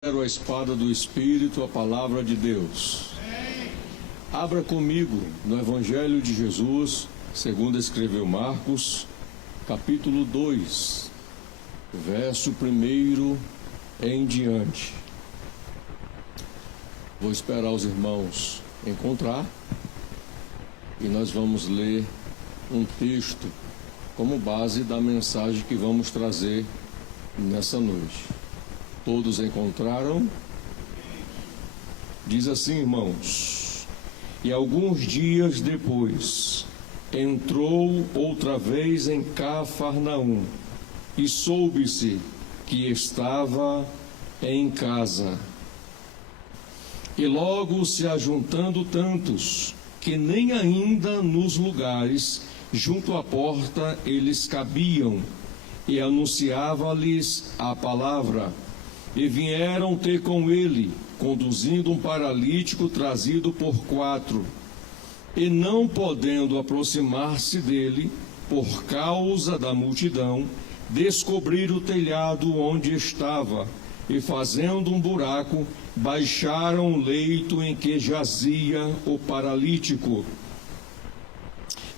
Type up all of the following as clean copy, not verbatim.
A espada do Espírito, a palavra de Deus. Abra comigo no Evangelho de Jesus, segundo escreveu Marcos, capítulo 2, verso 1 em diante. Vou esperar os irmãos encontrar e nós vamos ler um texto como base da mensagem que vamos trazer nessa noite. Todos encontraram? Diz assim, irmãos: e alguns dias depois, entrou outra vez em Cafarnaum, e soube-se que estava em casa. E logo se ajuntando tantos, que nem ainda nos lugares junto à porta eles cabiam, e anunciava-lhes a palavra. E vieram ter com ele, conduzindo um paralítico trazido por 4. E não podendo aproximar-se dele, por causa da multidão, descobriram o telhado onde estava, e fazendo um buraco, baixaram o leito em que jazia o paralítico.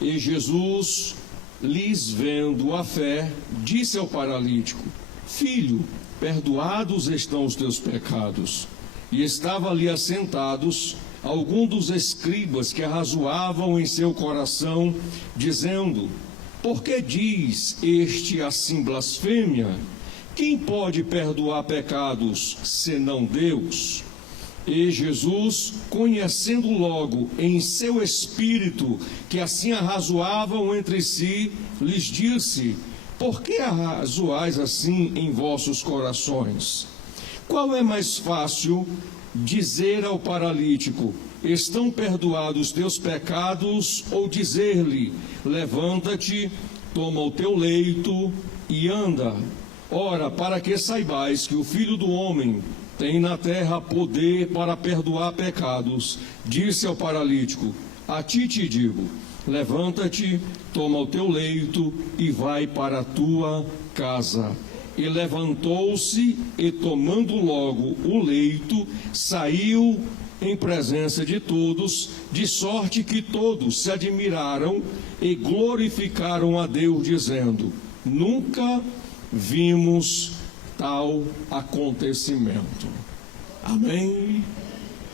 E Jesus, lhes vendo a fé, disse ao paralítico: filho, perdoados estão os teus pecados. E estava ali assentados alguns dos escribas que arrazoavam em seu coração, dizendo: por que diz este assim blasfêmia? Quem pode perdoar pecados, senão Deus? E Jesus, conhecendo logo em seu espírito que assim arrazoavam entre si, lhes disse: por que arrazoais assim em vossos corações? Qual é mais fácil dizer ao paralítico: estão perdoados os teus pecados, ou dizer-lhe: levanta-te, toma o teu leito e anda? Ora, para que saibais que o Filho do Homem tem na terra poder para perdoar pecados, disse ao paralítico: a ti te digo, levanta-te, toma o teu leito e vai para a tua casa. E levantou-se e, tomando logo o leito, saiu em presença de todos, de sorte que todos se admiraram e glorificaram a Deus, dizendo: nunca vimos tal acontecimento. Amém?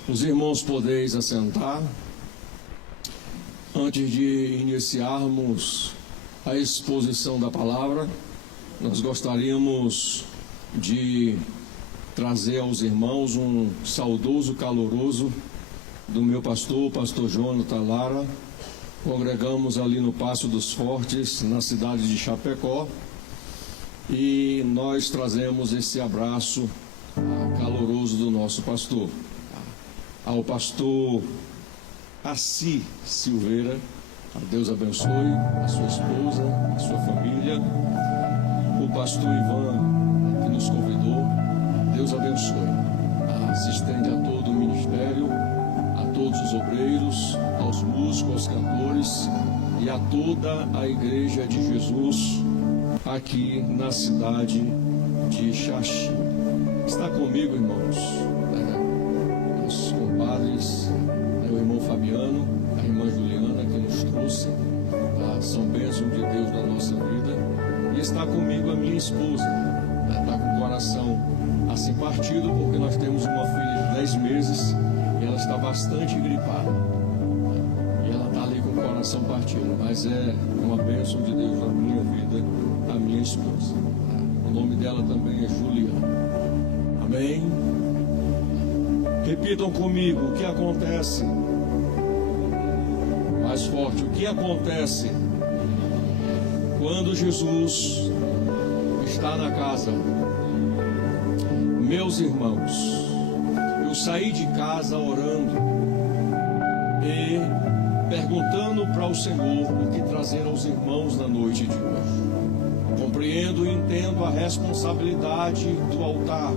Os irmãos podeis assentar. Antes de iniciarmos a exposição da palavra, nós gostaríamos de trazer aos irmãos um saudoso, caloroso do meu pastor, pastor Jonathan Lara. Congregamos ali no Passo dos Fortes, na cidade de Chapecó, e nós trazemos esse abraço caloroso do nosso pastor. Ao pastor Assi Silveira, Deus abençoe a sua esposa, a sua família. O pastor Ivan, que nos convidou, Deus abençoe. Se estende a todo o ministério, a todos os obreiros, aos músicos, aos cantores e a toda a igreja de Jesus aqui na cidade de Xaxim. Está comigo, irmãos, os compadres, o irmão Fabiano, a irmã Juliana, que nos trouxe são bênçãos de Deus na nossa vida. E está comigo a minha esposa, está com o coração assim partido, porque nós temos uma filha de 10 meses e ela está bastante gripada, e ela está ali com o coração partido, mas é uma bênção de Deus na minha vida, a minha esposa. O nome dela também é Juliana. Amém? Repitam comigo: o que acontece? Mais forte: o que acontece quando Jesus está na casa? Meus irmãos, eu saí de casa orando e perguntando para o Senhor o que trazer aos irmãos na noite de hoje. Compreendo e entendo a responsabilidade do altar,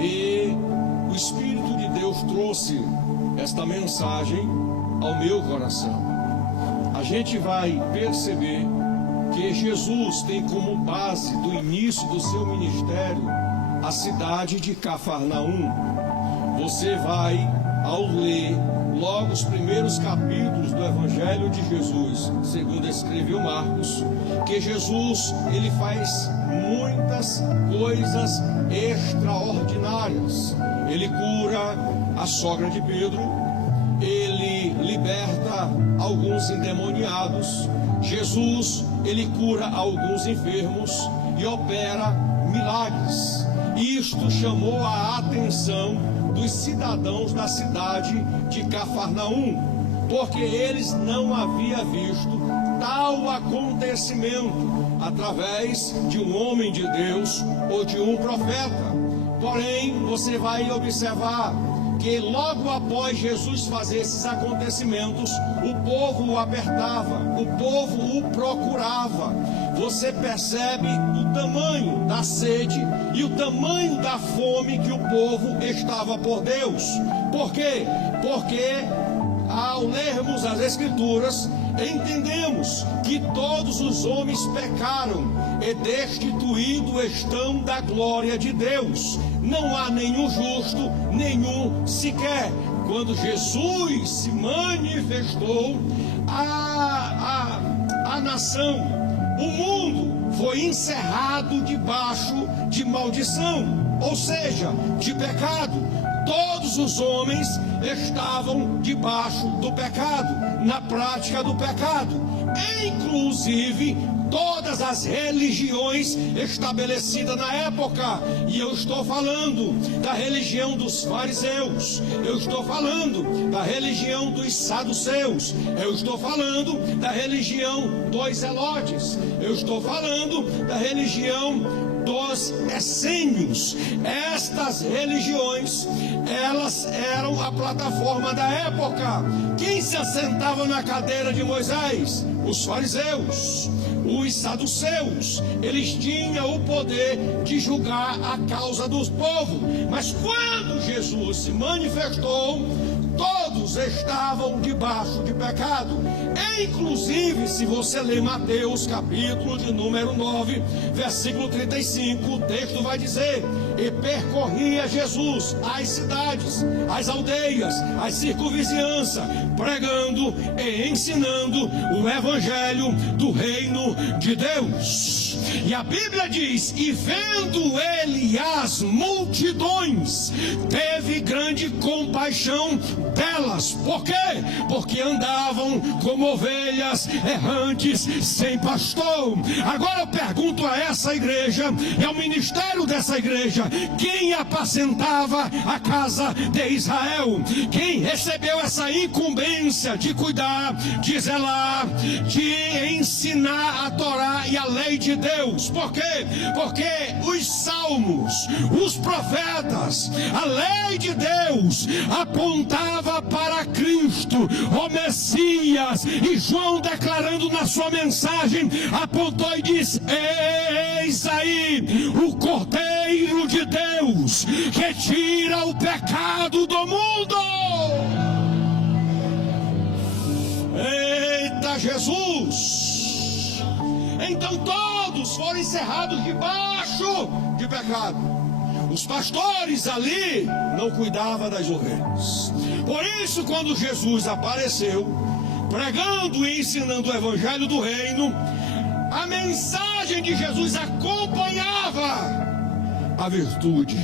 e o Espírito de Deus trouxe esta mensagem ao meu coração. A gente vai perceber que Jesus tem como base do início do seu ministério a cidade de Cafarnaum. Você vai, ao ler logo os primeiros capítulos do Evangelho de Jesus, segundo escreveu Marcos, que Jesus, ele faz muitas coisas extraordinárias. Ele cura a sogra de Pedro, ele liberta alguns endemoniados. Jesus, ele cura alguns enfermos e opera milagres. Isto chamou a atenção dos cidadãos da cidade de Cafarnaum, porque eles não haviam visto tal acontecimento através de um homem de Deus ou de um profeta. Porém, você vai observar que logo após Jesus fazer esses acontecimentos, o povo o apertava, o povo o procurava. Você percebe o tamanho da sede e o tamanho da fome que o povo estava por Deus. Por quê? Porque ao lermos as Escrituras, entendemos que todos os homens pecaram e destituídos estão da glória de Deus. Não há nenhum justo, nenhum sequer. Quando Jesus se manifestou, a nação, o mundo foi encerrado debaixo de maldição, ou seja, de pecado. Todos os homens estavam debaixo do pecado, na prática do pecado, inclusive todas as religiões estabelecidas na época. E eu estou falando da religião dos fariseus, eu estou falando da religião dos saduceus, eu estou falando da religião dos zelotes, eu estou falando da religião dos essênios. Estas religiões, elas eram a plataforma da época. Quem se assentava na cadeira de Moisés? Os fariseus, os saduceus. Eles tinham o poder de julgar a causa dos povos. Mas quando Jesus se manifestou, todos estavam debaixo de pecado. Inclusive, se você ler Mateus capítulo de número 9, versículo 35, o texto vai dizer: e percorria Jesus as cidades, as aldeias, as circunvizinhanças, pregando e ensinando o evangelho do reino de Deus. E a Bíblia diz: e vendo ele as multidões, teve grande compaixão delas. Por quê? Porque andavam como ovelhas errantes sem pastor. Agora eu pergunto a essa igreja e ao ministério dessa igreja: quem apacentava a casa de Israel? Quem recebeu essa incumbência de cuidar, de zelar, de ensinar a Torá e a lei de Deus? Por quê? Porque os salmos, os profetas, a lei de Deus apontava para Cristo, o Messias. E João, declarando na sua mensagem, apontou e disse: eis aí o Cordeiro de Deus que tira o pecado do mundo. Eita Jesus! Então todos foram encerrados debaixo de pecado. Os pastores ali não cuidavam das ovelhas. Por isso, quando Jesus apareceu, pregando e ensinando o evangelho do reino, a mensagem de Jesus acompanhava a virtude,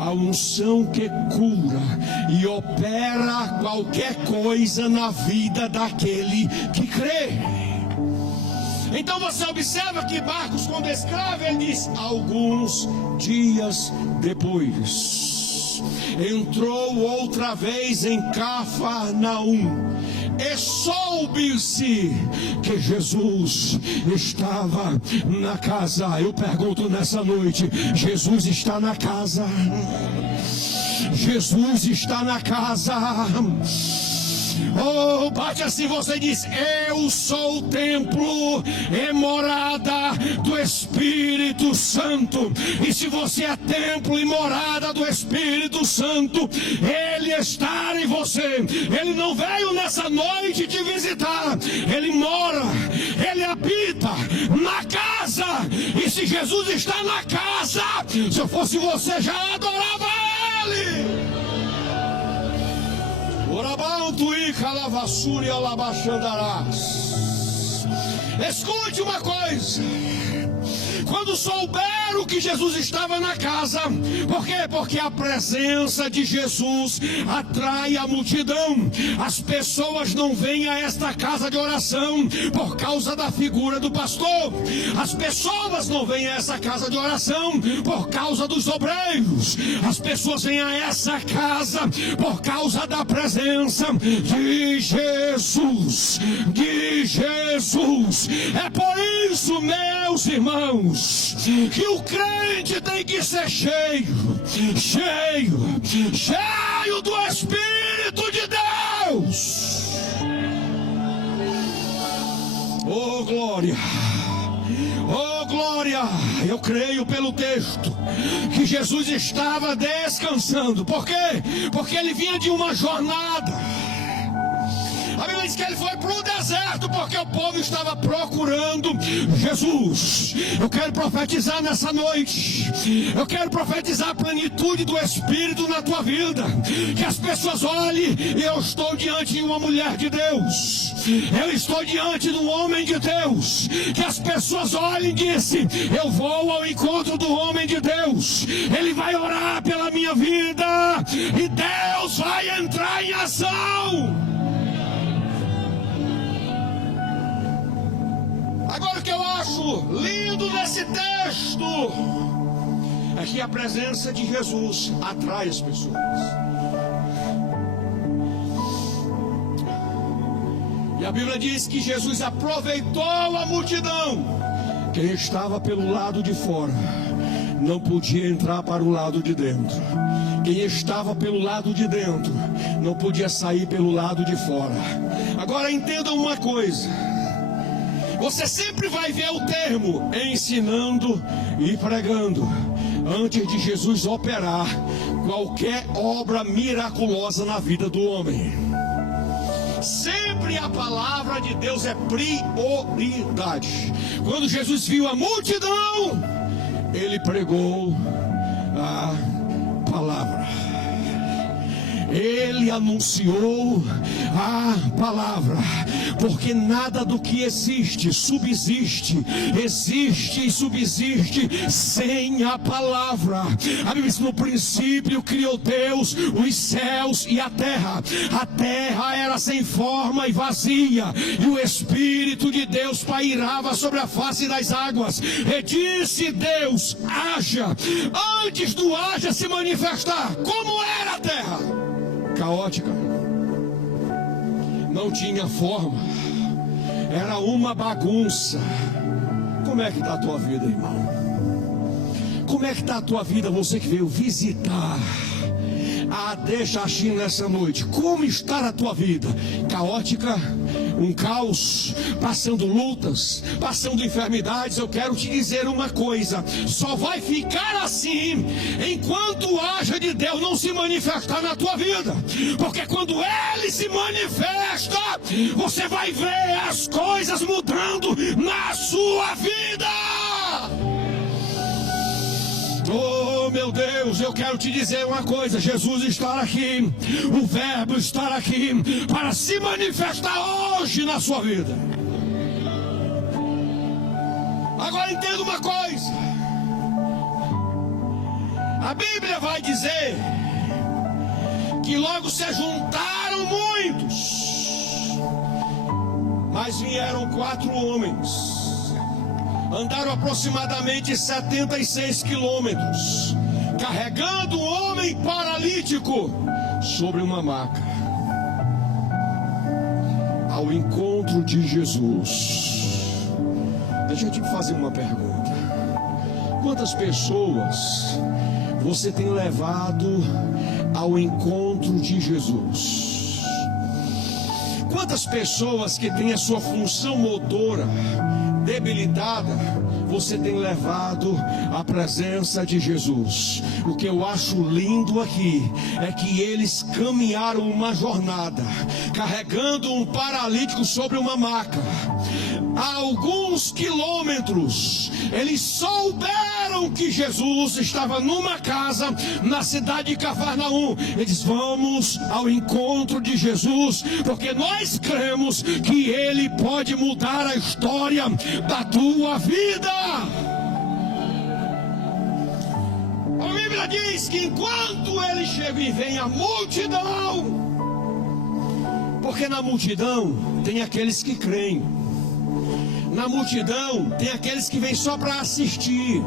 a unção que cura e opera qualquer coisa na vida daquele que crê. Então você observa que Marcos, quando escreve, ele diz: alguns dias depois, entrou outra vez em Cafarnaum, e soube-se que Jesus estava na casa. Eu pergunto nessa noite: Jesus está na casa? Jesus está na casa. Oh, bate assim, você diz: eu sou o templo e morada do Espírito Santo. E se você é templo e morada do Espírito Santo, Ele está em você. Ele não veio nessa noite te visitar, Ele mora, Ele habita na casa. E se se Jesus está na casa, se eu fosse você já adorava Ele. Orabantu e calavassura e alabaxandarás. Escute uma coisa. Quando souberam que Jesus estava na casa, por quê? Porque a presença de Jesus atrai a multidão. As pessoas não vêm a esta casa de oração por causa da figura do pastor. As pessoas não vêm a essa casa de oração por causa dos obreiros. As pessoas vêm a essa casa por causa da presença de Jesus. De Jesus. É por isso, meus irmãos, que o crente tem que ser cheio do Espírito de Deus. Oh glória, oh glória. Eu creio pelo texto que Jesus estava descansando. Por quê? Porque ele vinha de uma jornada. A Bíblia diz que ele foi para o deserto porque o povo estava procurando Jesus. Eu quero profetizar nessa noite. Eu quero profetizar a plenitude do Espírito na tua vida. Que as pessoas olhem e eu estou diante de uma mulher de Deus. Eu estou diante de um homem de Deus. Que as pessoas olhem e dizem: eu vou ao encontro do homem de Deus. Ele vai orar pela minha vida. E Deus vai entrar em ação. Agora o que eu acho lindo nesse texto é que a presença de Jesus atrai as pessoas. E a Bíblia diz que Jesus aproveitou a multidão. Quem estava pelo lado de fora não podia entrar para o lado de dentro. Quem estava pelo lado de dentro não podia sair pelo lado de fora. Agora entendam uma coisa. Você sempre vai ver o termo ensinando e pregando antes de Jesus operar qualquer obra miraculosa na vida do homem. Sempre a palavra de Deus é prioridade. Quando Jesus viu a multidão, ele pregou a palavra. Ele anunciou a palavra, porque nada do que existe subsiste, existe e subsiste sem a palavra. A Bíblia diz: no princípio criou Deus os céus e a terra. A terra era sem forma e vazia, e o Espírito de Deus pairava sobre a face das águas. E disse Deus: haja. Antes do haja se manifestar, como era a terra? Caótica, não tinha forma, era uma bagunça. Como é que está a tua vida, irmão? Como é que está a tua vida, você que veio visitar a Deixaxim nessa noite? Como está a tua vida? Caótica, um caos, passando lutas, passando enfermidades. Eu quero te dizer uma coisa: só vai ficar assim enquanto o haja de Deus não se manifestar na tua vida. Porque quando Ele se manifesta, você vai ver as coisas mudando na sua vida. Oh meu Deus, eu quero te dizer uma coisa: Jesus está aqui, o Verbo está aqui para se manifestar hoje na sua vida. Agora entenda uma coisa: a Bíblia vai dizer que logo se juntaram muitos, mas vieram 4 homens. Andaram aproximadamente 76 quilômetros, carregando um homem paralítico sobre uma maca, ao encontro de Jesus. Deixa eu te fazer uma pergunta: quantas pessoas você tem levado ao encontro de Jesus? Quantas pessoas que têm a sua função motora debilitada você tem levado à presença de Jesus? O que eu acho lindo aqui é que eles caminharam uma jornada carregando um paralítico sobre uma maca. a alguns quilômetros, eles souberam que Jesus estava numa casa na cidade de Cafarnaum. Eles: vamos ao encontro de Jesus, porque nós cremos que Ele pode mudar a história da tua vida. A Bíblia diz que enquanto ele chega e vem a multidão, porque na multidão tem aqueles que creem, na multidão tem aqueles que vêm só para assistir,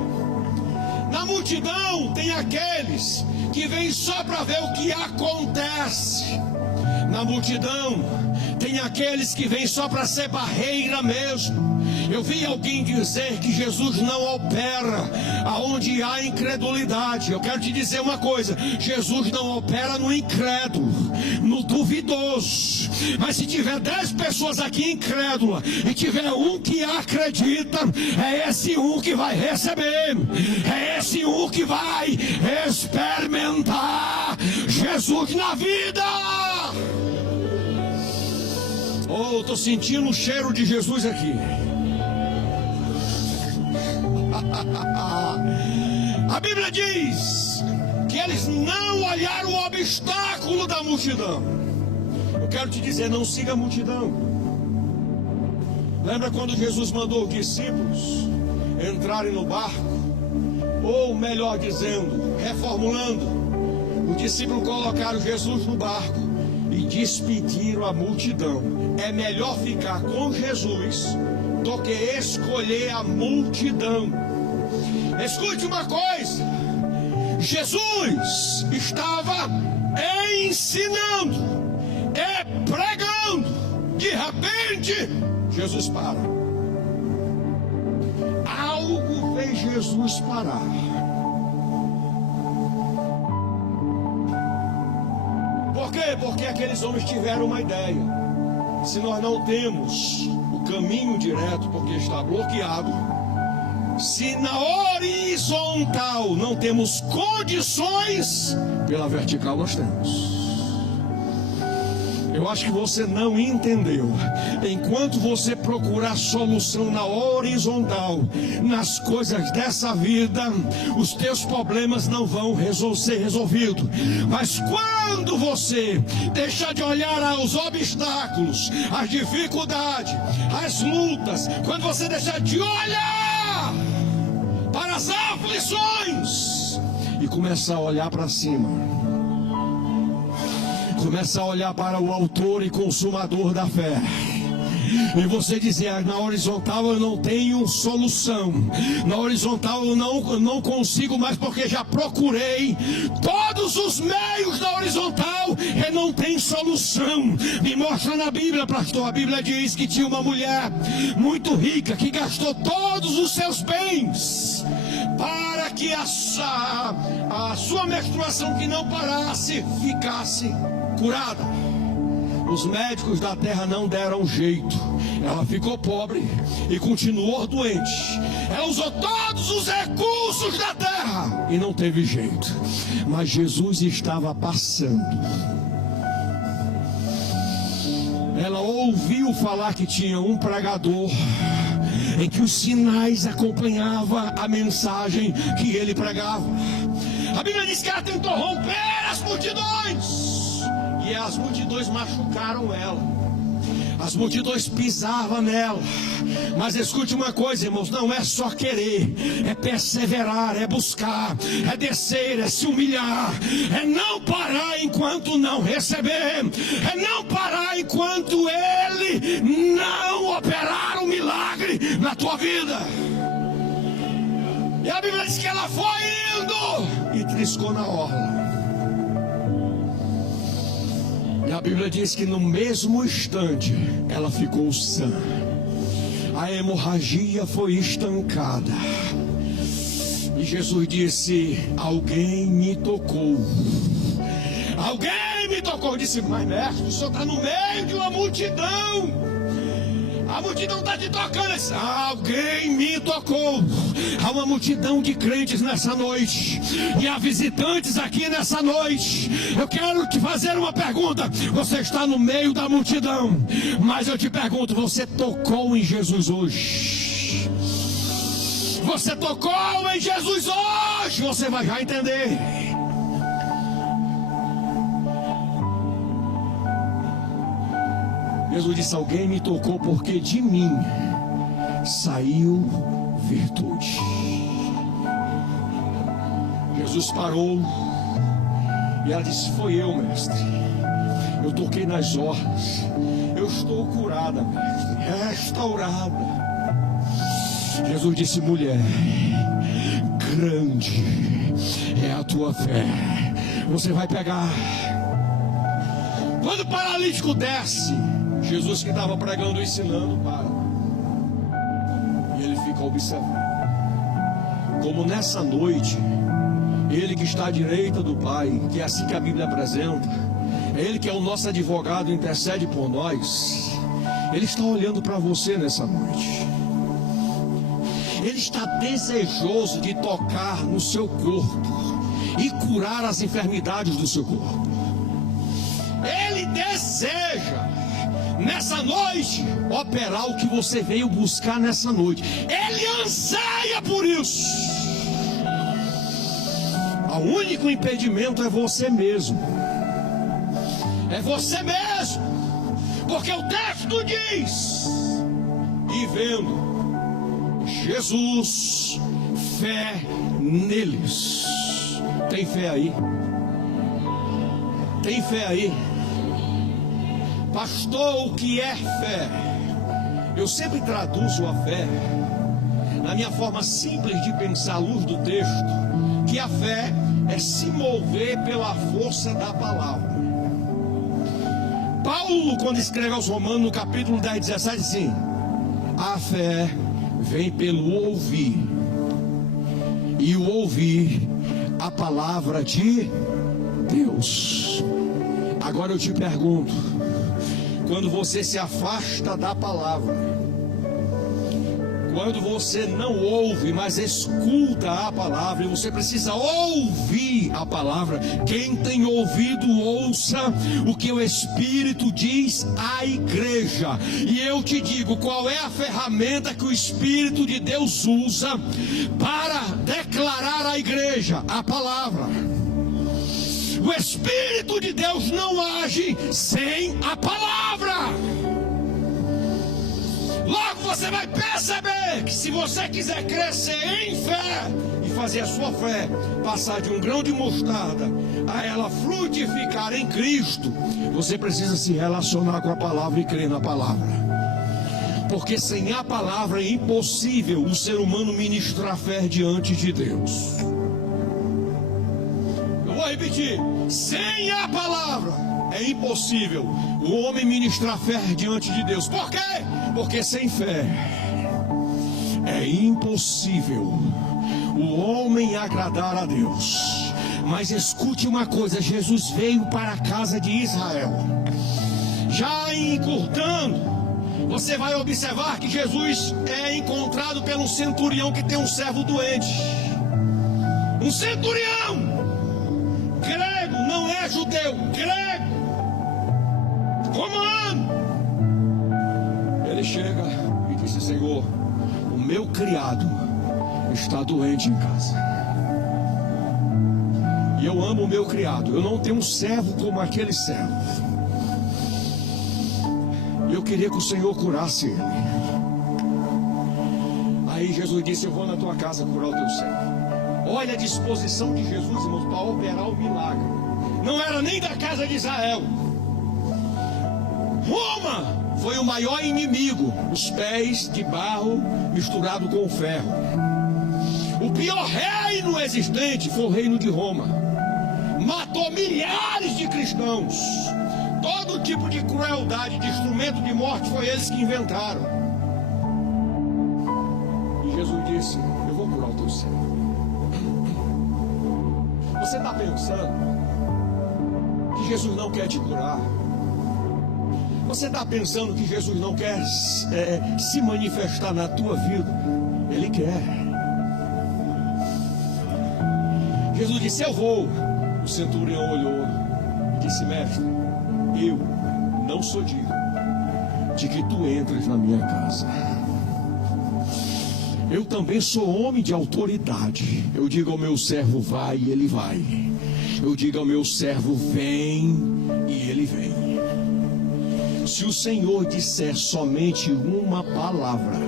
na multidão tem aqueles que vêm só para ver o que acontece, na multidão tem aqueles que vêm só para ser barreira mesmo. Eu vi alguém dizer que Jesus não opera aonde há incredulidade. Eu quero te dizer uma coisa: Jesus não opera no incrédulo, no duvidoso. Mas se tiver 10 pessoas aqui incrédulas e tiver um que acredita, é esse um que vai receber, é esse um que vai experimentar Jesus na vida. Oh, estou sentindo o cheiro de Jesus aqui. A Bíblia diz que eles não olharam o obstáculo da multidão. Eu quero te dizer: não siga a multidão. Lembra quando Jesus mandou os discípulos entrarem no barco? Ou melhor dizendo, reformulando, os discípulos colocaram Jesus no barco e despediram a multidão. É melhor ficar com Jesus do que escolher a multidão. Escute uma coisa: Jesus estava ensinando, pregando. De repente, Jesus para. Algo fez Jesus parar. Por quê? Porque aqueles homens tiveram uma ideia: se nós não temos o caminho direto porque está bloqueado, se na horizontal não temos condições, pela vertical nós temos. Eu acho que você não entendeu. Enquanto você procurar solução na horizontal, nas coisas dessa vida, os teus problemas não vão ser resolvidos. Mas quando você deixar de olhar aos obstáculos, as dificuldades, as lutas, quando você deixar de olhar para as aflições e começar a olhar para cima, começar a olhar para o autor e consumador da fé, e você dizer: na horizontal eu não tenho solução, na horizontal eu não consigo mais, porque já procurei todos os meios da horizontal e não tem solução. Me mostra na Bíblia, pastor. A Bíblia diz que tinha uma mulher muito rica que gastou todos os seus bens para que a sua menstruação, que não parasse, ficasse curada. Os médicos da terra não deram jeito. Ela ficou pobre e continuou doente. Ela usou todos os recursos da terra e não teve jeito. Mas Jesus estava passando. Ela ouviu falar que tinha um pregador em que os sinais acompanhavam a mensagem que ele pregava. A Bíblia diz que ela tentou romper as multidões, e as multidões machucaram ela, as multidões pisavam nela. Mas escute uma coisa, irmãos: não é só querer, é perseverar, é buscar, é descer, é se humilhar, é não parar enquanto não receber, é não parar enquanto Ele não operar um milagre na tua vida. E a Bíblia diz que ela foi indo e triscou na orla. E a Bíblia diz que no mesmo instante ela ficou sã. A hemorragia foi estancada. E Jesus disse: alguém me tocou. Alguém me tocou. Eu disse: mas mestre, o senhor está no meio de uma multidão. A multidão está te tocando. Alguém me tocou. Há uma multidão de crentes nessa noite. E há visitantes aqui nessa noite. Eu quero te fazer uma pergunta. Você está no meio da multidão, mas eu te pergunto, você tocou em Jesus hoje? Você tocou em Jesus hoje? Você vai já entender. Jesus disse: alguém me tocou, porque de mim saiu virtude. Jesus parou e ela disse: foi eu, mestre. Eu toquei nas orlas. Eu estou curada, mestre, restaurada. Jesus disse: mulher, grande é a tua fé. Você vai pegar. Quando o paralítico desce, Jesus, que estava pregando e ensinando, para. E ele fica observando. Como nessa noite, ele que está à direita do Pai, que é assim que a Bíblia apresenta, é ele que é o nosso advogado, intercede por nós. Ele está olhando para você nessa noite. Ele está desejoso de tocar no seu corpo e curar as enfermidades do seu corpo. Ele deseja nessa noite operar o que você veio buscar nessa noite. Ele anseia por isso. O único impedimento é você mesmo. É você mesmo. Porque o texto diz: e vendo Jesus, fé neles. Tem fé aí? Tem fé aí? Pastor, o que é fé? Eu sempre traduzo a fé, na minha forma simples de pensar à luz do texto, que a fé é se mover pela força da palavra. Paulo, quando escreve aos Romanos, no capítulo 10, 17, diz assim: a fé vem pelo ouvir, e o ouvir a palavra de Deus. Agora eu te pergunto, quando você se afasta da palavra, quando você não ouve, mas escuta a palavra, e você precisa ouvir a palavra. Quem tem ouvido, ouça o que o Espírito diz à igreja. E eu te digo, qual é a ferramenta que o Espírito de Deus usa para declarar à igreja? A palavra. O Espírito de Deus não age sem a palavra. Logo você vai perceber que se você quiser crescer em fé e fazer a sua fé passar de um grão de mostarda a ela frutificar em Cristo, você precisa se relacionar com a palavra e crer na palavra. Porque sem a palavra é impossível o ser humano ministrar fé diante de Deus. Eu vou repetir: sem a palavra é impossível o homem ministrar fé diante de Deus. Por quê? Porque sem fé é impossível o homem agradar a Deus. Mas escute uma coisa: Jesus veio para a casa de Israel. Já encurtando, você vai observar que Jesus é encontrado pelo centurião que tem um servo doente. Um centurião grego, não é judeu, grego, romano. Ele chega e disse: Senhor, o meu criado está doente em casa. E eu amo o meu criado. Eu não tenho um servo como aquele servo. Eu queria que o Senhor curasse ele. Aí Jesus disse: eu vou na tua casa curar o teu servo. Olha a disposição de Jesus, irmãos, para operar o milagre. Não era nem da casa de Israel. Roma foi o maior inimigo. Os pés de barro misturado com ferro. O pior reino existente foi o reino de Roma. Matou milhares de cristãos. Todo tipo de crueldade, de instrumento de morte, foi eles que inventaram. E Jesus disse: eu vou curar o teu servo. Você está pensando que Jesus não quer te curar? Você está pensando que Jesus não quer se manifestar na tua vida? Ele quer. Jesus disse: eu vou. O centurião olhou e disse: mestre, eu não sou digno de que tu entres na minha casa. Eu também sou homem de autoridade. Eu digo ao meu servo: vai, e ele vai. Eu digo ao meu servo: vem, e ele vem. Se o Senhor disser somente uma palavra,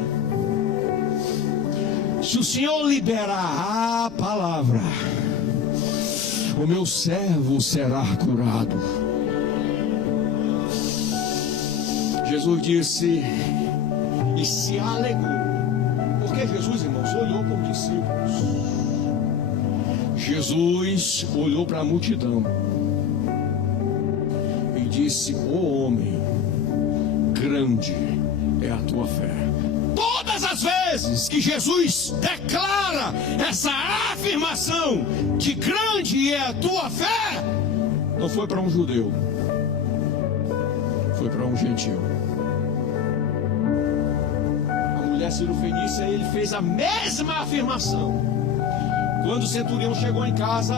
se o Senhor liberar a palavra, o meu servo será curado. Jesus disse e se alegrou, porque Jesus, irmãos, olhou para os discípulos. Jesus olhou para a multidão e disse: ô homem, grande é a tua fé. Todas as vezes que Jesus declara essa afirmação de grande é a tua fé, não foi para um judeu, foi para um gentil. A mulher cirofenícia, ele fez a mesma afirmação. Quando o centurião chegou em casa,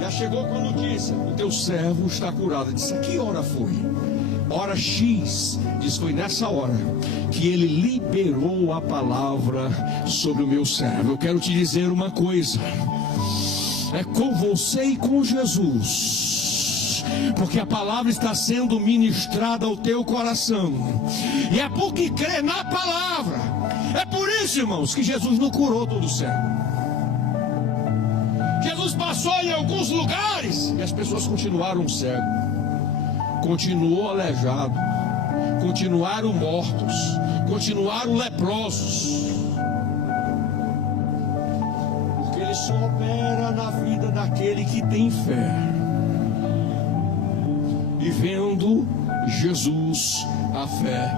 já chegou com a notícia: o teu servo está curado. Disse: a que hora foi? Hora X. Diz: foi nessa hora que ele liberou a palavra sobre o meu servo. Eu quero te dizer uma coisa: é com você e com Jesus, porque a palavra está sendo ministrada ao teu coração, e é porque crê na palavra. É por isso, irmãos, que Jesus não curou todo o cego. Jesus passou em alguns lugares e as pessoas continuaram cegos, continuou aleijado, continuaram mortos, continuaram leprosos, porque ele só opera na vida daquele que tem fé. E vendo Jesus, a fé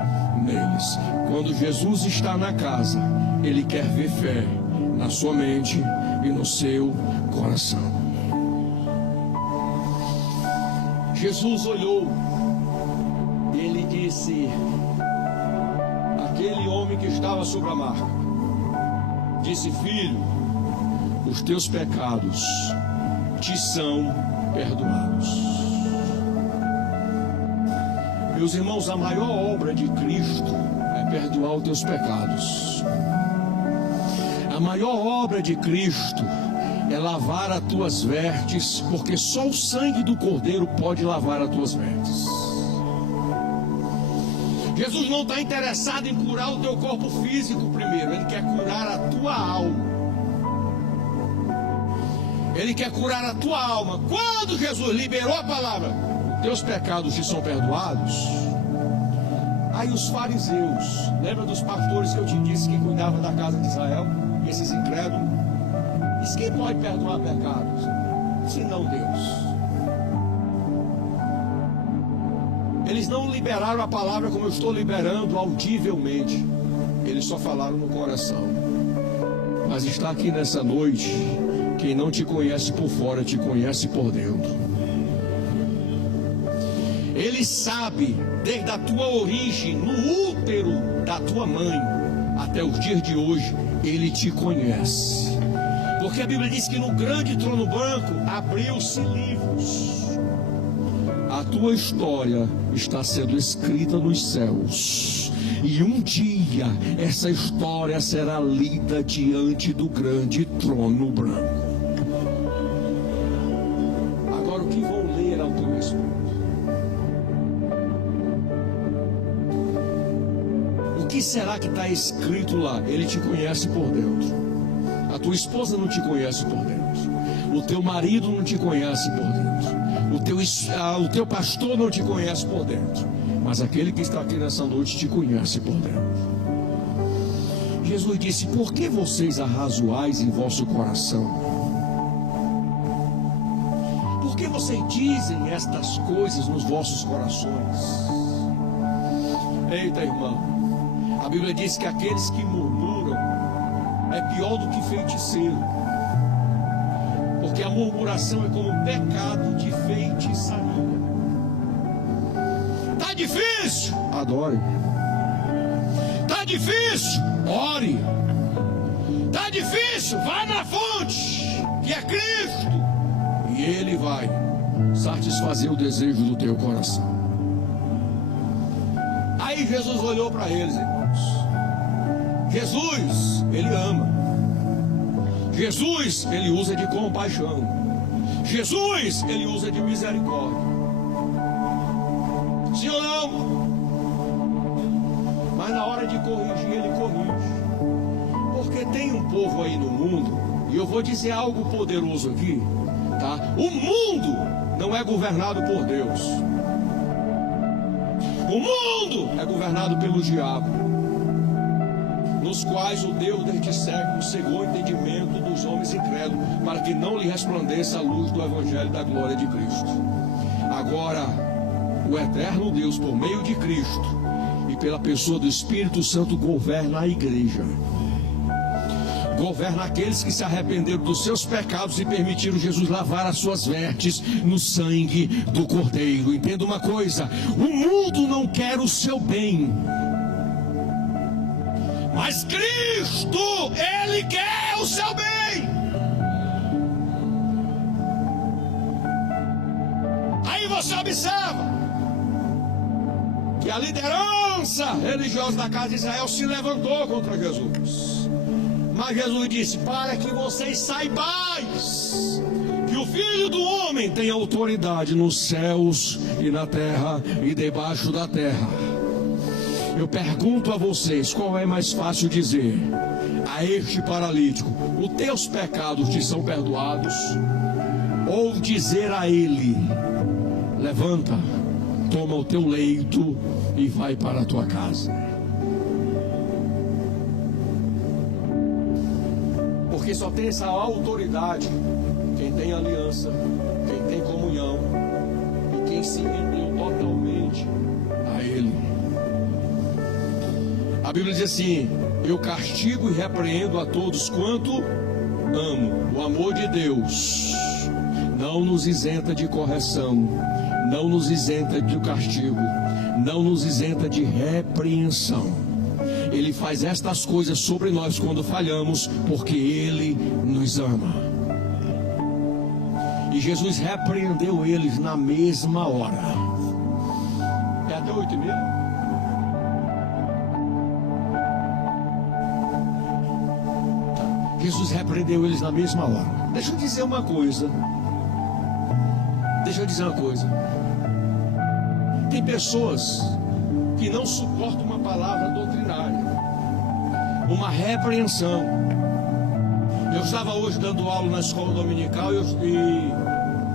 neles. Quando Jesus está na casa, ele quer ver fé na sua mente e no seu coração. Jesus olhou, ele disse: aquele homem que estava sobre a marca, disse: filho, os teus pecados te são perdoados. Meus irmãos, a maior obra de Cristo é perdoar os teus pecados. A maior obra de Cristo é lavar as tuas vestes, porque só o sangue do Cordeiro pode lavar as tuas vestes. Jesus não está interessado em curar o teu corpo físico primeiro, ele quer curar a tua alma. Ele quer curar a tua alma. Quando Jesus liberou a palavra: teus pecados te são perdoados. Aí os fariseus, lembra dos pastores que eu te disse que cuidavam da casa de Israel? Esses incrédulos. Diz: quem pode perdoar pecados, senão Deus? Eles não liberaram a palavra como eu estou liberando audivelmente. Eles só falaram no coração. Mas está aqui nessa noite, quem não te conhece por fora, te conhece por dentro. Ele sabe, desde a tua origem, no útero da tua mãe, até os dias de hoje, ele te conhece. Porque a Bíblia diz que no grande trono branco abriu-se livros. A tua história está sendo escrita nos céus. E um dia essa história será lida diante do grande trono branco. Agora, o que vão ler ao teu respeito? O que será que está escrito lá? Ele te conhece por dentro. A tua esposa não te conhece por dentro. O teu marido não te conhece por dentro. O teu pastor não te conhece por dentro. Mas aquele que está aqui nessa noite te conhece por dentro. Jesus disse: por que vocês arrazoais em vosso coração? Por que vocês dizem estas coisas nos vossos corações? Eita, irmão, a Bíblia diz que aqueles que murmuram é pior do que feiticeiro, porque a murmuração é como um pecado de feitiçaria. Está difícil? Adore. Está difícil? Ore. Está difícil? Vá na fonte, que é Cristo, e Ele vai satisfazer o desejo do teu coração. Aí Jesus olhou para eles, irmãos. Jesus, Ele ama. Jesus, Ele usa de compaixão. Jesus, Ele usa de misericórdia. Sim ou não? Mas na hora de corrigir, Ele corrige. Porque tem um povo aí no mundo, e eu vou dizer algo poderoso aqui, tá? O mundo não é governado por Deus. O mundo é governado pelo diabo, nos quais o Deus deste século cegou o entendimento dos homens incrédulos, para que não lhe resplandeça a luz do Evangelho da glória de Cristo. Agora, o eterno Deus, por meio de Cristo e pela pessoa do Espírito Santo, governa a igreja. Governa aqueles que se arrependeram dos seus pecados e permitiram Jesus lavar as suas vestes no sangue do Cordeiro. Entenda uma coisa: o mundo não quer o seu bem, mas Cristo, Ele quer o seu bem. Aí você observa que a liderança religiosa da casa de Israel se levantou contra Jesus. Mas Jesus disse: para que vocês saibais que o Filho do Homem tem autoridade nos céus e na terra e debaixo da terra. Eu pergunto a vocês, qual é mais fácil dizer a este paralítico: os teus pecados te são perdoados? Ou dizer a ele: levanta, toma o teu leito e vai para a tua casa? Porque só tem essa autoridade quem tem aliança, quem tem comunhão e quem se rendeu totalmente a Ele. A Bíblia diz assim: eu castigo e repreendo a todos quanto amo. O amor de Deus não nos isenta de correção, não nos isenta do castigo, não nos isenta de repreensão. Ele faz estas coisas sobre nós quando falhamos, porque Ele nos ama. E Jesus repreendeu eles na mesma hora. É até 8h30? Tá. Jesus repreendeu eles na mesma hora. Deixa eu dizer uma coisa. Tem pessoas que não suportam uma palavra doutrinária, uma repreensão. Eu estava hoje dando aula na escola dominical e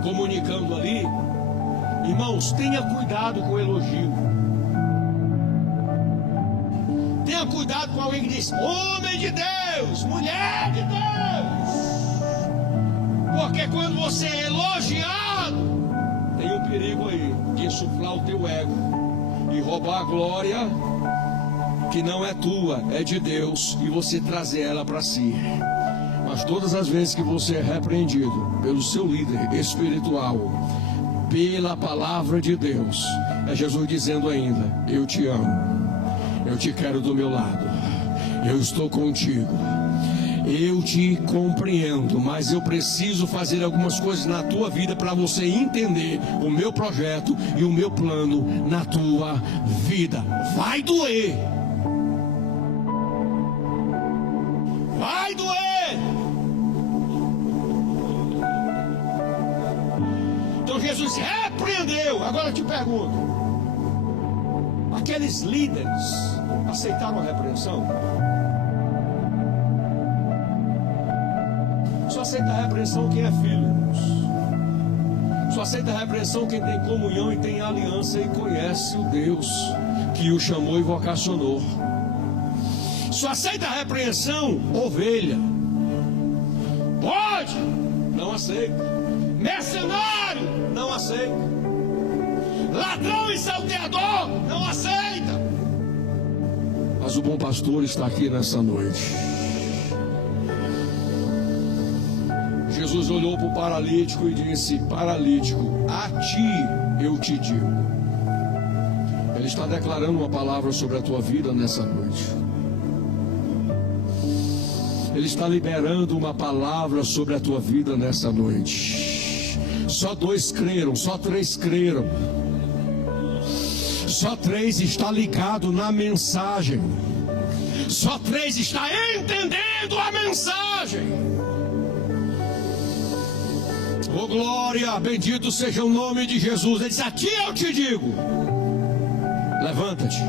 comunicando ali: irmãos, tenha cuidado com o elogio. Tenha cuidado com alguém que diz: homem de Deus, mulher de Deus. Porque quando você é elogiado, tem um perigo aí de insuflar o teu ego e roubar a glória que não é tua, é de Deus, e você trazer ela para si. Mas todas as vezes que você é repreendido pelo seu líder espiritual, pela palavra de Deus, é Jesus dizendo ainda: eu te amo, eu te quero do meu lado, eu estou contigo, eu te compreendo, mas eu preciso fazer algumas coisas na tua vida para você entender o meu projeto e o meu plano na tua vida. Vai doer, vai doer. Então Jesus repreendeu. Agora eu te pergunto: aqueles líderes aceitaram a repreensão? Só aceita a repreensão quem é filho, irmãos. Só aceita a repreensão quem tem comunhão e tem aliança e conhece o Deus que o chamou e vocacionou. Só aceita a repreensão ovelha. Pode, não aceita. Mercenário, não aceita. Ladrão e salteador, não aceita. Mas o bom pastor está aqui nessa noite. Jesus olhou para o paralítico e disse: paralítico, a ti eu te digo. Ele está declarando uma palavra sobre a tua vida nessa noite. Ele está liberando uma palavra sobre a tua vida nessa noite. Só 2 creram, só 3 creram. Só 3 está ligado na mensagem. Só 3 está entendendo a mensagem. Oh glória, bendito seja o nome de Jesus. Ele disse: a ti eu te digo, levanta-te,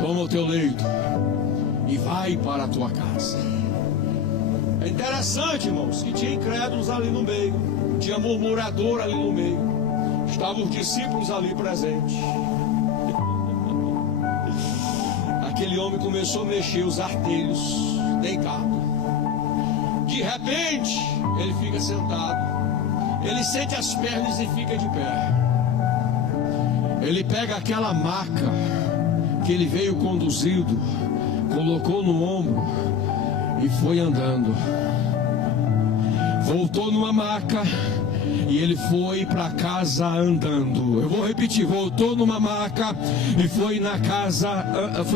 toma o teu leito e vai para a tua casa. É interessante, irmãos, que tinha incrédulos ali no meio, tinha murmurador ali no meio, estavam os discípulos ali presentes. Aquele homem começou a mexer os artelhos, deitado. De repente, ele fica sentado, ele sente as pernas e fica de pé. Ele pega aquela maca que ele veio conduzido, colocou no ombro e foi andando. Voltou numa maca e ele foi para casa andando. Eu vou repetir: voltou numa maca e foi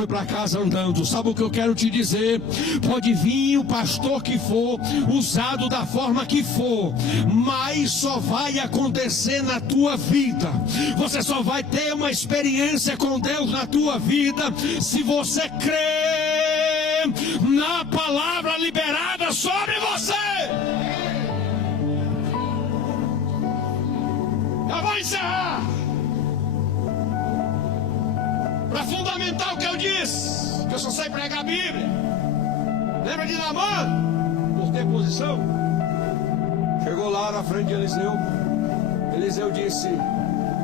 para casa andando. Sabe o que eu quero te dizer? Pode vir o pastor que for, usado da forma que for, mas só vai acontecer na tua vida. Você só vai ter uma experiência com Deus na tua vida se você crer na palavra liberada sobre você. Eu vou encerrar. Para fundamentar o que eu disse, que eu só sei pregar a Bíblia. Lembra de Naamã? Por ter posição. Chegou lá na frente de Eliseu. Eliseu disse: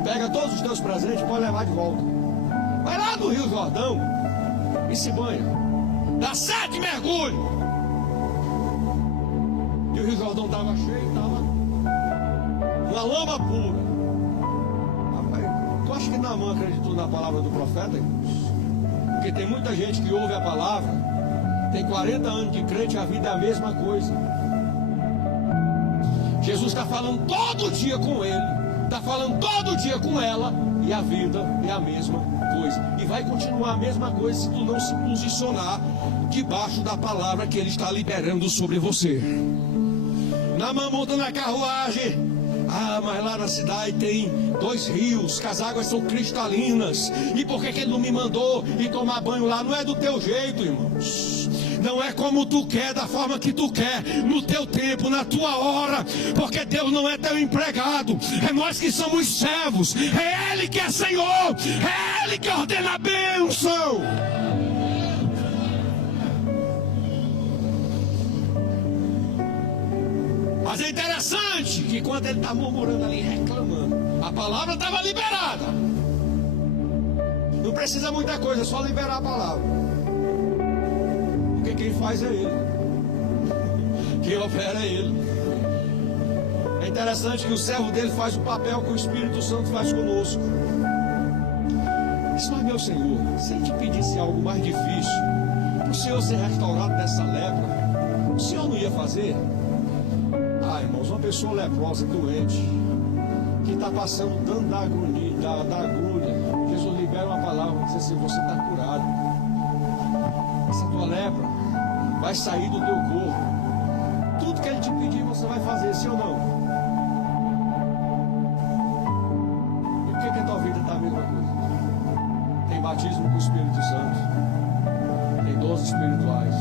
pega todos os teus presentes e pode levar de volta. Vai lá do Rio Jordão e se banha. Dá 7 mergulhos. E o Rio Jordão estava cheio, estava uma lama pura. Tu acha que Naamã acreditou na palavra do profeta, irmãos? Porque tem muita gente que ouve a palavra, tem 40 anos de crente, a vida é a mesma coisa. Jesus está falando todo dia com ele, está falando todo dia com ela, e a vida é a mesma coisa. E vai continuar a mesma coisa se tu não se posicionar debaixo da palavra que ele está liberando sobre você. Naamã monta na carruagem. Ah, mas lá na cidade tem 2 rios, que as águas são cristalinas. E por que ele não me mandou ir tomar banho lá? Não é do teu jeito, irmãos. Não é como tu quer, da forma que tu quer, no teu tempo, na tua hora. Porque Deus não é teu empregado, é nós que somos servos. É Ele que é Senhor, é Ele que ordena a bênção. Mas é interessante que quando ele está murmurando ali, reclamando, a palavra estava liberada. Não precisa muita coisa, é só liberar a palavra. Porque quem faz é ele, quem opera é ele. É interessante que o servo dele faz o papel que o Espírito Santo faz conosco. Isso, mas meu Senhor, se ele te pedisse algo mais difícil, para o Senhor ser restaurado dessa lepra, o Senhor não ia fazer? Ah, irmãos, uma pessoa leprosa, doente, que está passando tanto da agonia, da agulha, Jesus libera uma palavra e diz assim: você está curado. Essa tua lepra vai sair do teu corpo. Tudo que ele te pedir, você vai fazer, sim ou não? E por que a tua vida está a mesma coisa? Tem batismo com o Espírito Santo, tem dons espirituais,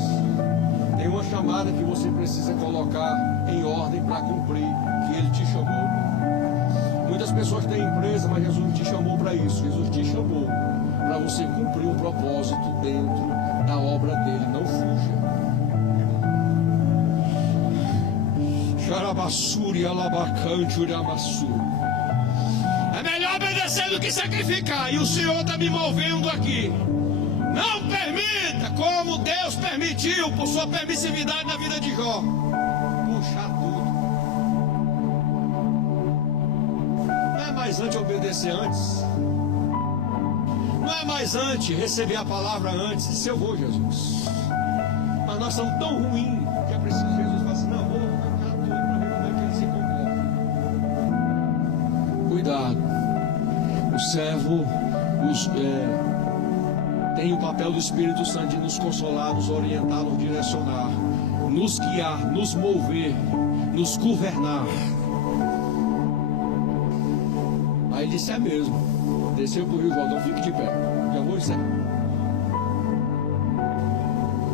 tem uma chamada que você precisa colocar em ordem para cumprir, que Ele te chamou. Muitas pessoas têm empresa, mas Jesus não te chamou para isso. Jesus te chamou para você cumprir um propósito dentro da obra dele. Não fuja. Xarabassuri, alabacante, uriamassuri. É melhor obedecer do que sacrificar. E o Senhor está me movendo aqui. Não permita, como Deus permitiu, por sua permissividade na vida de Jó, puxar tudo. Não é mais antes obedecer antes? Não é mais antes receber a palavra antes? Se eu vou, Jesus. Mas nós somos tão ruins que é preciso Jesus falar assim: não, vou arrancar tudo para ver como é que ele se comporta. Cuidado. O servo tem o papel do Espírito Santo de nos consolar, nos orientar, nos direcionar, nos guiar, nos mover, nos governar. Aí ele disse: é mesmo. Desceu para o Rio Jordão, fique de pé, já vou encerrar.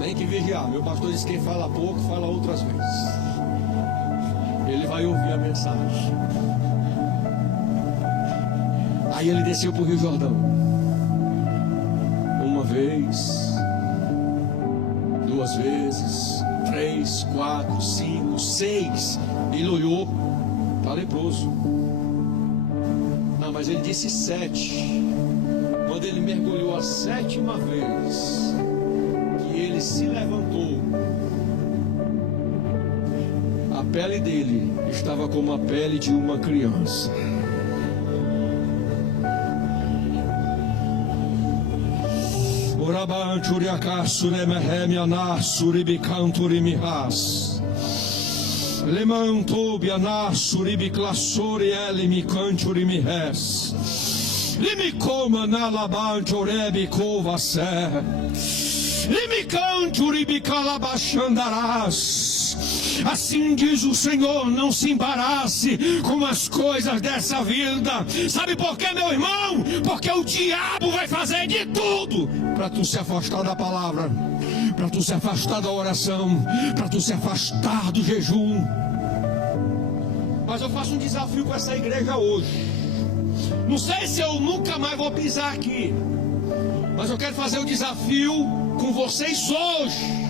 Tem que vigiar. Meu pastor disse: quem fala pouco, fala outras vezes. Ele vai ouvir a mensagem. Aí ele desceu para o Rio Jordão. Uma vez, 2 vezes, 3, 4, 5, 6. Ele olhou, está leproso. Não, mas ele disse 7. Quando ele mergulhou a 7ª vez, que ele se levantou, a pele dele estava como a pele de uma criança. Lemantou bianassuri classori ele mi canturi mi res. Limi coma na labante orebi cova sé. Limi canturi bi calabachandarás. Assim diz o Senhor: não se embarace com as coisas dessa vida. Sabe por quê, meu irmão? Porque o diabo vai fazer de tudo para tu se afastar da palavra, para tu se afastar da oração, para tu se afastar do jejum. Mas eu faço um desafio com essa igreja hoje. Não sei se eu nunca mais vou pisar aqui, mas eu quero fazer o desafio com vocês hoje.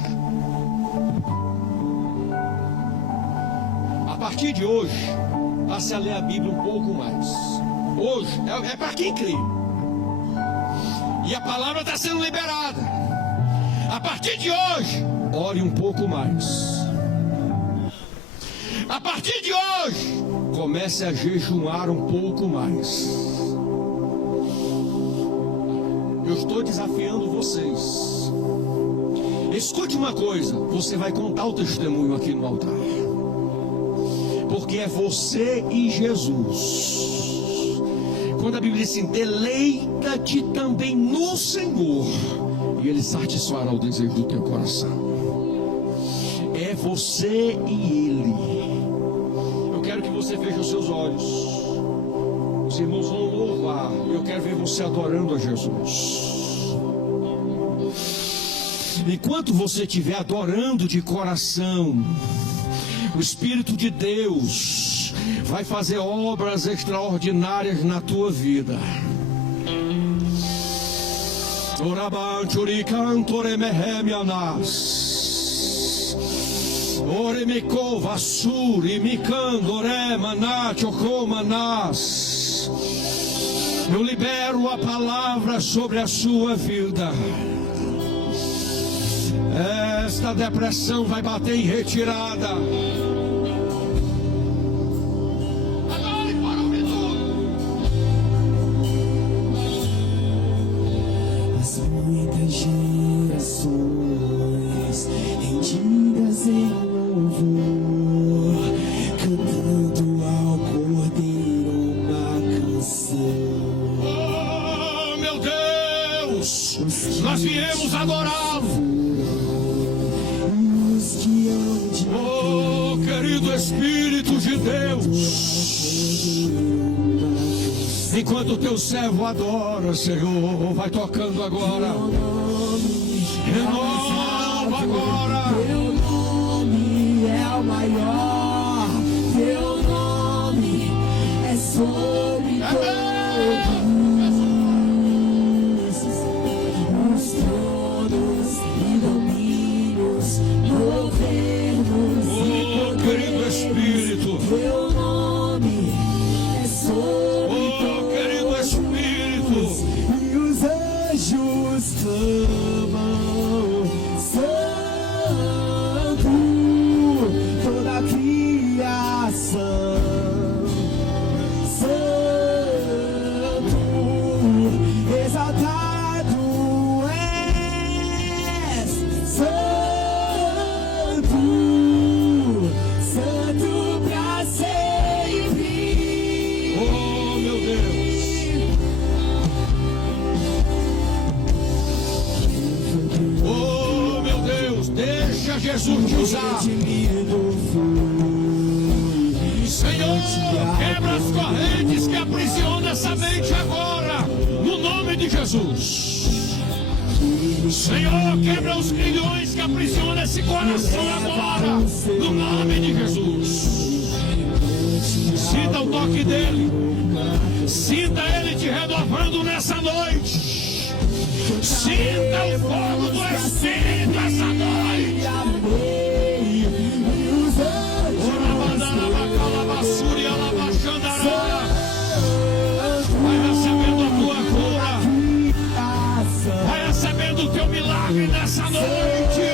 A partir de hoje, passe a ler a Bíblia um pouco mais. Hoje é para quem crê. E a palavra está sendo liberada. A partir de hoje, ore um pouco mais. A partir de hoje, comece a jejuar um pouco mais. Eu estou desafiando vocês. Escute uma coisa: você vai contar o testemunho aqui no altar. Porque é você e Jesus. Quando a Bíblia diz assim: deleita-te também no Senhor, e Ele satisfará o desejo do teu coração. É você e Ele. Eu quero que você feche os seus olhos. Os irmãos vão louvar. Eu quero ver você adorando a Jesus. Enquanto você estiver adorando de coração, o Espírito de Deus vai fazer obras extraordinárias na tua vida. Eu libero a palavra sobre a sua vida. Esta depressão vai bater em retirada. Agora para o minuto. As muitas gerações rendidas em louvor, cantando ao Cordeiro uma canção. Oh, meu Deus, nós viemos adorá-lo. Oh, querido Espírito de Deus, enquanto o teu servo adora, Senhor, vai tocando agora. Renova agora. Teu nome é o maior, teu nome é sobre todos. Os tronos e domínios, governos e poderes. Querido Espírito, Teu nome é sobre querido Espírito, e os anjos clamam, Santo, toda a criação, Santo, Jesus te usar. Senhor, quebra as correntes que aprisionam essa mente agora, no nome de Jesus. Senhor, quebra os grilhões que aprisionam esse coração agora, no nome de Jesus. Sinta o toque dele, sinta ele te renovando nessa noite. Sinta o fogo do Espírito essa noite. Vai recebendo a tua cura, vai recebendo o teu milagre nessa noite.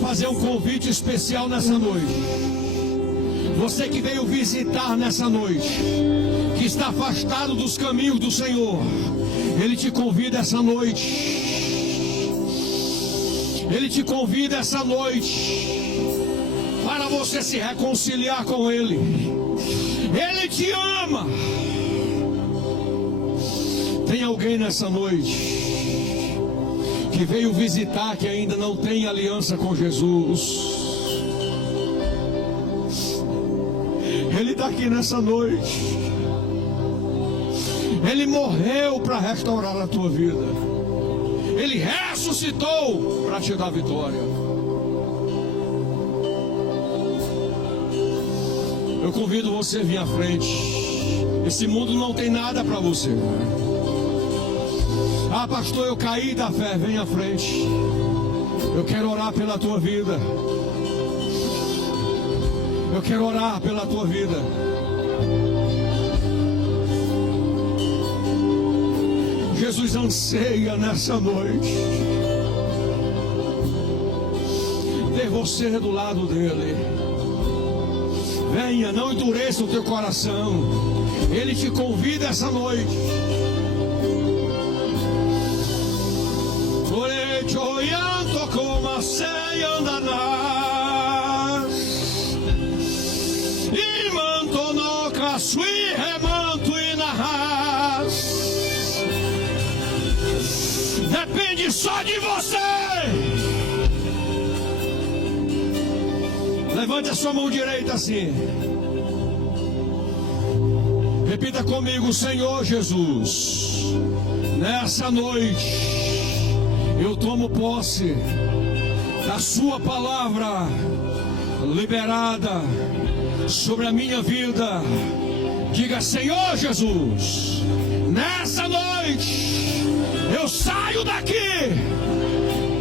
Fazer um convite especial nessa noite. Você que veio visitar nessa noite, que está afastado dos caminhos do Senhor, Ele te convida essa noite. Ele te convida essa noite para você se reconciliar com Ele. Ele te ama. Tem alguém nessa noite que veio visitar, que ainda não tem aliança com Jesus? Ele está aqui nessa noite. Ele morreu para restaurar a tua vida. Ele ressuscitou para te dar vitória. Eu convido você a vir à frente. Esse mundo não tem nada para você. Ah, pastor, eu caí da fé. Vem à frente. Eu quero orar pela tua vida. Eu quero orar pela tua vida. Jesus anseia nessa noite ter você do lado dele. Venha, não endureça o teu coração. Ele te convida essa noite. Depende só de você. Levante a sua mão direita assim. Repita comigo: Senhor Jesus, nessa noite eu tomo posse da sua palavra liberada sobre a minha vida. Diga: Senhor Jesus, nessa noite eu saio daqui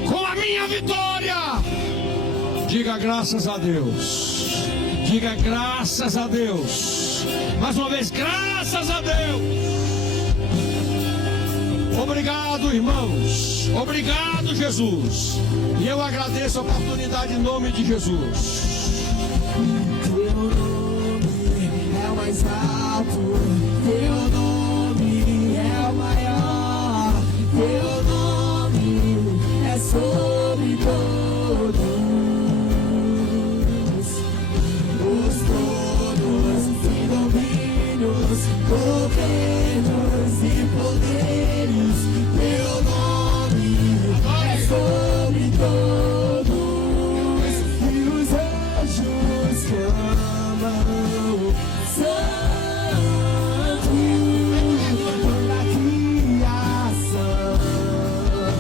com a minha vitória. Diga graças a Deus. Diga graças a Deus. Mais uma vez, graças a Deus. Obrigado, irmãos. Obrigado, Jesus. E eu agradeço a oportunidade em nome de Jesus. Teu nome é o mais alto. Teu nome é o maior. Teu nome é sobre todos os tronos e domínios, governos e poderes. Teu nome é sobre todos, e os anjos clamam.